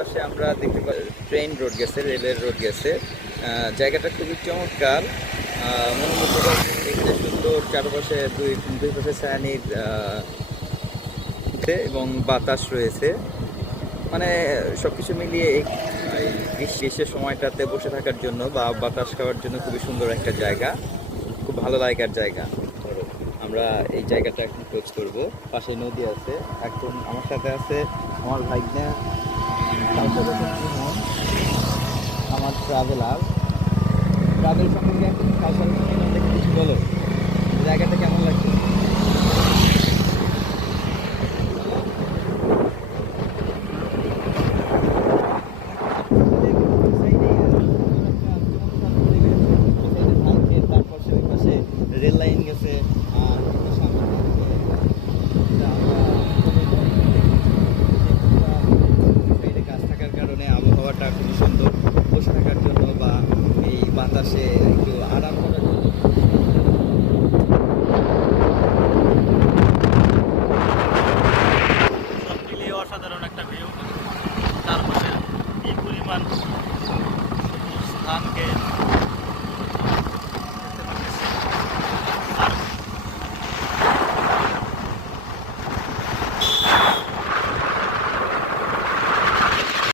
পাশে আমরা দেখতে পাই ট্রেন রোড গেছে, রেলের রোড গেছে। জায়গাটা খুবই চমৎকার। মনোমুগ্ধকর, দেখতে সুন্দর। চারপাশে দুই দুই পাশে সায়ানির এবং বাতাস রয়েছে। মানে সবকিছু মিলিয়ে এই গ্রীষ্মের সময়টাতে বসে থাকার জন্য বা বাতাস খাওয়ার জন্য খুবই সুন্দর একটা জায়গা। খুব ভালো লাগার জায়গা। আমরা এই জায়গাটা এখন খোঁজ করব। পাশে নদী আছে। এখন আমার সাথে আছে আমার ভাইগনা হোসেন আমার ট্রাভেলার ট্রাভেল সম্পর্কে এখন কিছু বলো। জায়গাটা কেমন লাগছে? রেল লাইন গেছে আর সামনে সাইডে গাছ থাকার কারণে আবহাওয়াটা খুবই সুন্দর বসে থাকার জন্য বা এই বাতাসে একটু আরাম করার জন্য। সব অসাধারণ একটা ভিউ। কি পরিমাণ সবুজ ধান ক্ষেত